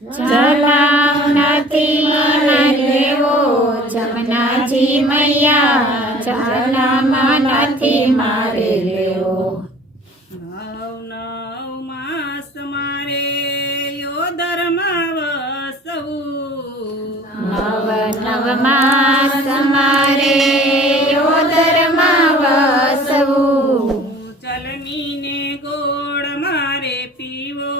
ચલાવ નથી મારે લેવો જમનાજી મૈયા ચલામાં નથી મારે લેવો નવ માસ મારે યોદરમાં વસવું નવ માસ મારે યોદરમાં વસવું ચલમીને ગોળ મારે પીવો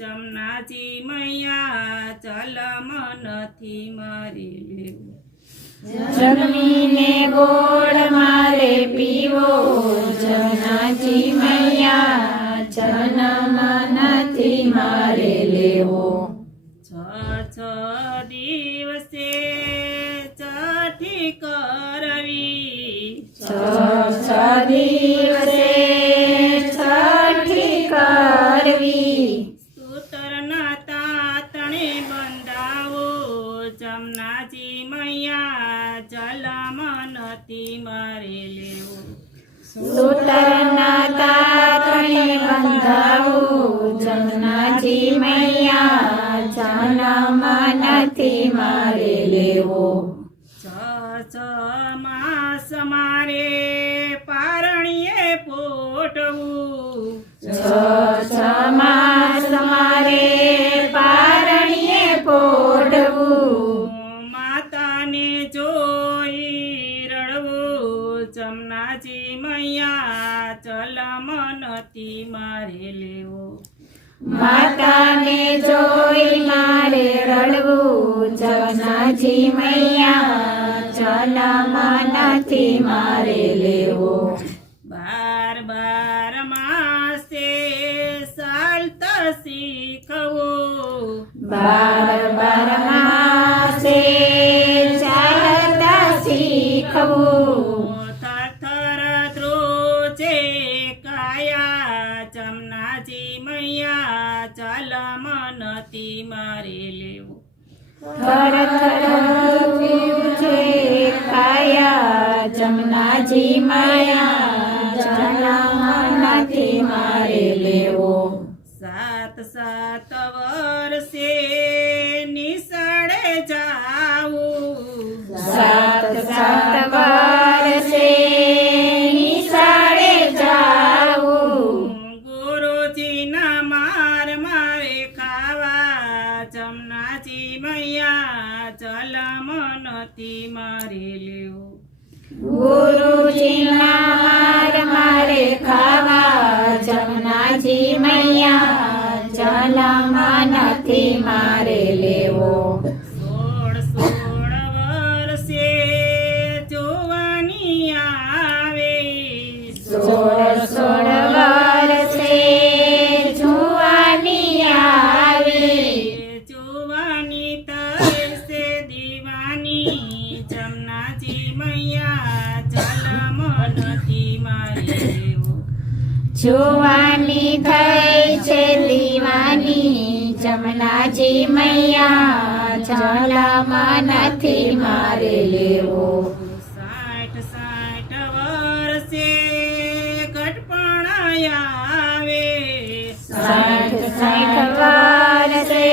જમનાજી મૈયા ચલમ નથી મારે લેવો જમીને ગોળ મારે પીવો જમનાજી મૈયા જન્મ નથી મારે લેવો છ દિવસે ચઠી કરવી છ દિવસે છઠી કરવી સૂતરના તાતણે બંધાવો જમનાજી મૈયા જલમ નથી મારે લેવો સૂતરના તાતણે બંધાવું જમનાજી મૈયા જન્મ નથી મારે લેવો છ માસ મારે પારણીએ પોટવું છ માસ મારે પારણીએ પોઢવું માતાને જોઈ રડવું જમનાજી મૈયા ચલમ નથી મારે લેવો માતાને જોઈ મારે રડવું જમનાજી મૈયા જન્મ નથી મારે લેવો 12 માસે ચાલતા શીખવું 12 માસે ચાલતા શીખવું થર ધ્રોજે કાયા જમનાજી મૈયા ચલમ નથી મારે લેવો થર થર છે કાયા જમનાજી માયા જન્મ નથી મારે લેવો 7 વર્ષે નિશાળે જાવું 7 વર્ષે નિશાળે જાવું ગુરુજીના માર મારે ખાવા જમનાજી મૈયા ચલમ નથી મારે લેવો ગુરુજીના માર મારે ખાવા જમનાજી મૈયા જન્મ નથી મારે લેવો 16 વર્ષે જોવાની આવે 16 વર્ષે જુવાની આવે જોવાની તરસે દીવાની જમનાજી મૈયા ચલમ નથી મારે લેવો જુવાની થઈ છે દીવાની જમનાજી મૈયા જન્મ નથી મારે લેવો 60 વર્ષે ઘટપણ આવે 60 વર્ષે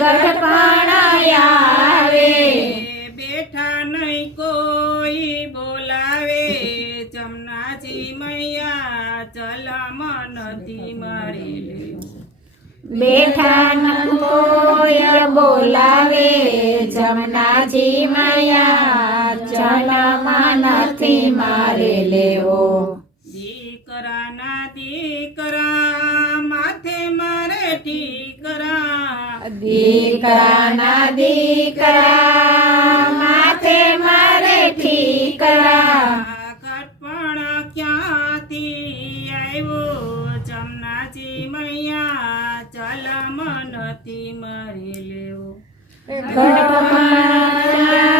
ગઢપણ આવે બેઠા નહીં કોઈ બોલાવે જમનાજી મૈયા ચલમ નથી મારે લેવો બેઠા ન કોઈ બોલાવે જમનાજી મૈયા જન્મ નથી મારે લેવો દીકરાના દીકરા માથે મારે ઠીકરા દીકરાના દીકરા માથે મારે ઠીકરા ઘટપણ ક્યાંથી આવ્યો જમનાજી મૈયા ચલમ નથી મારે લેવો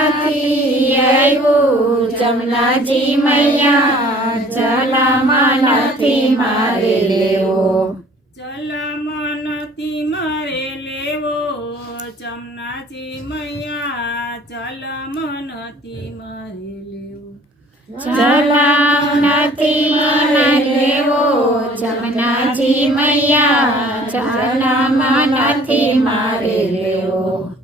ઘટપણથી આવ્યું જમનાજી મૈયા જન્મ નથી મારે લેવો ચલમ નથી મારે લેવો જમનાજી મૈયા ચલમ નથી મારે લેવો ચલાવ નથી મારે લેવો જમનાજી મૈયા જન્મ નથી મારે લેવો